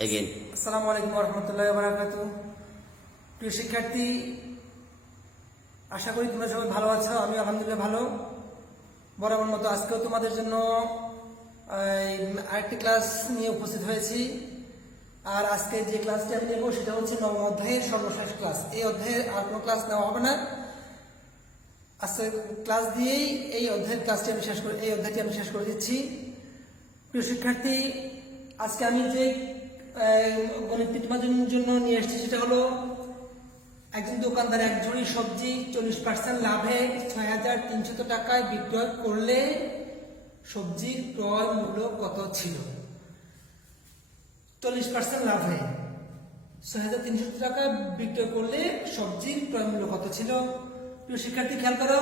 again. আসসালামু আলাইকুম ওয়া রাহমাতুল্লাহি ওয়া বারাকাতুহু। প্রিয় শিক্ষার্থী, আশা করি তোমরা সবাই ভালো আছো। আমি আলহামদুলিল্লাহ ভালো। বরাবর মতো আজকেও তোমাদের জন্য আরেকটি ক্লাস নিয়ে উপস্থিত হয়েছি। আর আজকে যে ক্লাসটি আমি নেব সেটা হচ্ছে নবম অধ্যায়ের সর্বশেষ ক্লাস। এই অধ্যায়ের আর কোনো ক্লাস নেওয়া হবে না। আজকে ক্লাস দিয়েই এই অধ্যায়টি আমি শেষ করে দিচ্ছি। প্রিয় শিক্ষার্থী, আজকে আমি যে গণিতটি তোমাদের জন্য নিয়ে এসেছি সেটা হলো একজন দোকানদার এক ঝুড়ি সবজি 40% লাভে 6,300 টাকায় বিক্রয় করলে সবজির ক্রয় মূল্য কত ছিল? 40% লাভে 6,300 টাকা বিক্রয় করলে সবজির ক্রয় মূল্য কত ছিল? প্রিয় শিক্ষার্থী, খেয়াল করো।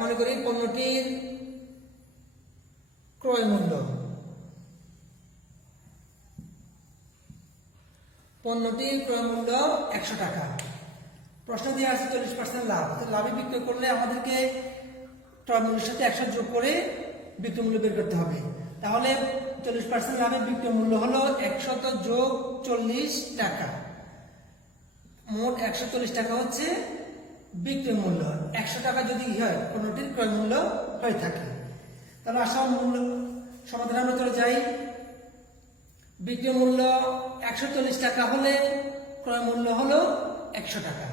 মনে করি পণ্যটির ক্রয় মূল্য 100 টাকা। প্রশ্ন দিয়ে আছে 40% লাভ। লাভে বিক্রয় করলে আমাদেরকে ক্রয় মূল্যের সাথে 100 যোগ করে বিক্রয় মূল্য বের করতে হবে। তাহলে 40% লাভে বিক্রয় মূল্য হলো 100 যোগ 40 টাকা। মোট 140 টাকা হচ্ছে বিক্রয় মূল্য। 100 টাকা যদি হয় পণ্যটির ক্রয় মূল্য হয়ে থাকে, তাহলে আসল মূল্য সমাধানে আমরা চলে যাই। বিক্রয় মূল্য 140 টাকা হলে ক্রয় মূল্য হলো 100 টাকা।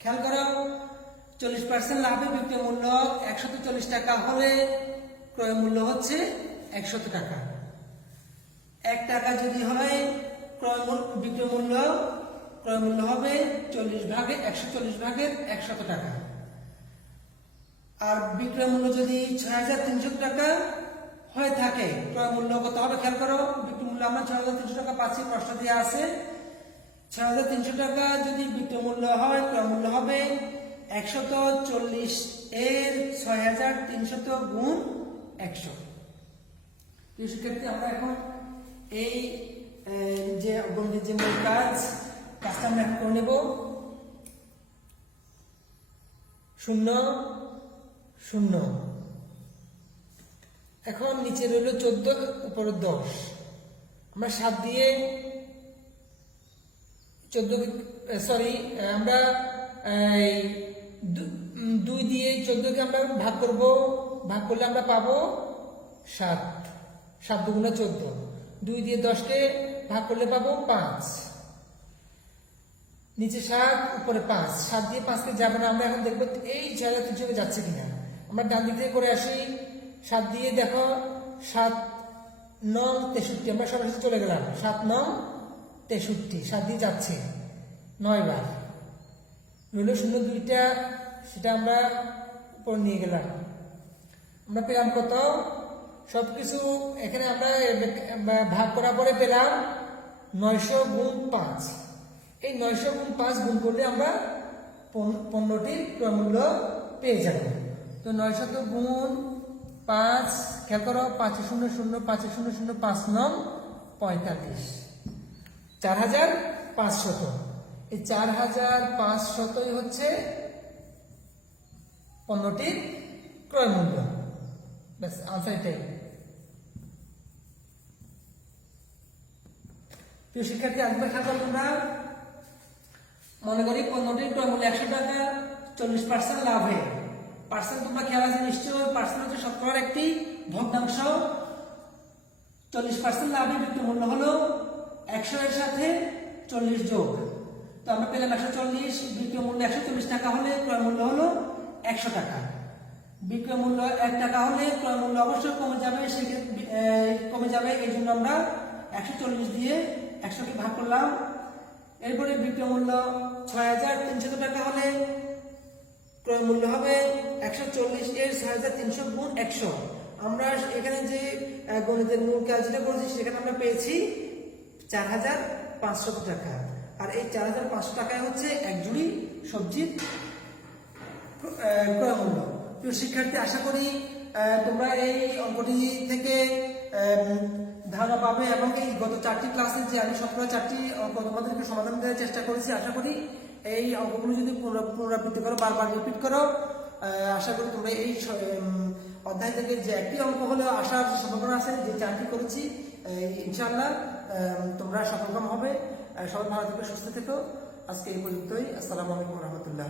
খেয়াল করো, 40% লাভে বিক্রয় মূল্য 140 টাকা হলে ক্রয় মূল্য হচ্ছে 100 টাকা। 1 টাকা যদি হয় বিক্রয় মূল্য, ক্রয় মূল্য হবে 140 ভাগের 100 টাকা। আর বিক্রয় মূল্য যদি 6,300 টাকা হয়ে থাকে, ক্রয় মূল্য কত হবে? খেয়াল করো, বিক্রয় মূল্য আমরা 6,300 টাকা পাচ্ছি, প্রশ্ন দেওয়া আছে। 6,300 টাকা যদি বিক্রয় মূল্য হয়, ক্রয় মূল্য হবে 140 এর 6,300 গুণ 100। শিক্ষার্থী, আমরা এখন এই যে গণিতের যে মূল কাজটা আমরা এখন করে নেব। 0 0। এখন নিচে রইল 14, উপরে 10। আমরা 7 দিয়ে 2 দিয়ে 14কে আমরা ভাগ করব। ভাগ করলে আমরা পাবো 7। 7 দুগুণে 14। 2 দিয়ে 10কে ভাগ করলে পাবো 5। নিচে 7, উপরে 5। 7 দিয়ে 5কে যাবে না। আমরা এখন দেখবো এই 6,300 যাচ্ছে কিনা। আমরা ডান দিক থেকে করে আসি। 7 দিয়ে দেখো, 7 9 63। আমরা সরাসরি চলে গেলাম। 7 9 63। 7 দিয়ে যাচ্ছে 9 বার। রইল 0 2টা, সেটা আমরা উপর নিয়ে গেলাম। আমরা পেলাম কত? সবকিছু এখানে আমরা ভাগ করার পরে পেলাম 900 গুণ 5। এই 900 গুণ 5 গুণ করলে আমরা পণ্যটির ক্রয় মূল্য পেয়ে যাব। তো 900 গুণ 5, খেয়াল করো, 5 0 0 5 0 0 5 9 45। 4,500। এই 4,500ই হচ্ছে পণ্যটির ক্রয় মূল্য। ব্যাস, আনসার এটাই। প্রিয় শিক্ষার্থী, আসবে খেয়াল করো তোমরা। মনে করি পণ্যটির ক্রয় মূল্য 100 টাকা, 40% লাভে। পার্সেন্ট তোমরা খেয়াল আছে নিশ্চয়। পার্সেন্ট হচ্ছে শতকরার একটি ভগ্নাংশ। 40% লাভে বিক্রয় মূল্য হলো 100 এর সাথে 40 যোগ। তো আমরা পেলাম 140। বিক্রয় মূল্য 140 টাকা হলে ক্রয় মূল্য হলো 100 টাকা। বিক্রয় মূল্য 1 টাকা হলে ক্রয় মূল্য অবশ্যই কমে যাবে। এই জন্য আমরা 140 দিয়ে 100কে ভাগ করলাম। এরপরে বিক্রয় মূল্য 6,300 টাকা হলে ক্রয় মূল্য হবে 140 এর 6,300 গুণ 100। আমরা এখানে যে গণিতের মূল কাজটা করেছি সেখানে আমরা পেয়েছি 4,500 টাকা। আর এই 4,500 টাকায় হচ্ছে এক ঝুড়ি সবজির ক্রয় মূল্য। প্রিয় শিক্ষার্থী, আশা করি তোমরা এই অঙ্কটি থেকে ধারণা পাবে এবং এই গত 4টি ক্লাসে যে আমি 4টি অঙ্ক তোমাদেরকে সমাধান দেওয়ার চেষ্টা করেছি, আশা করি এই অঙ্কগুলো যদি পুনরাবৃত্তি করো, বারবার রিপিট করো, আশা করি তোমরা এই অধ্যায় থেকে যে একটি অঙ্ক হলেও আসার সম্ভাবনা আছে, যে 4টি করেছি, ইনশাআল্লাহ তোমরা সফলকাম হবে। সবাই ভালো থেকো, সুস্থ থেকো। আজকে এই পর্যন্তই। আসসালামু আলাইকুম রহমতুল্লাহ।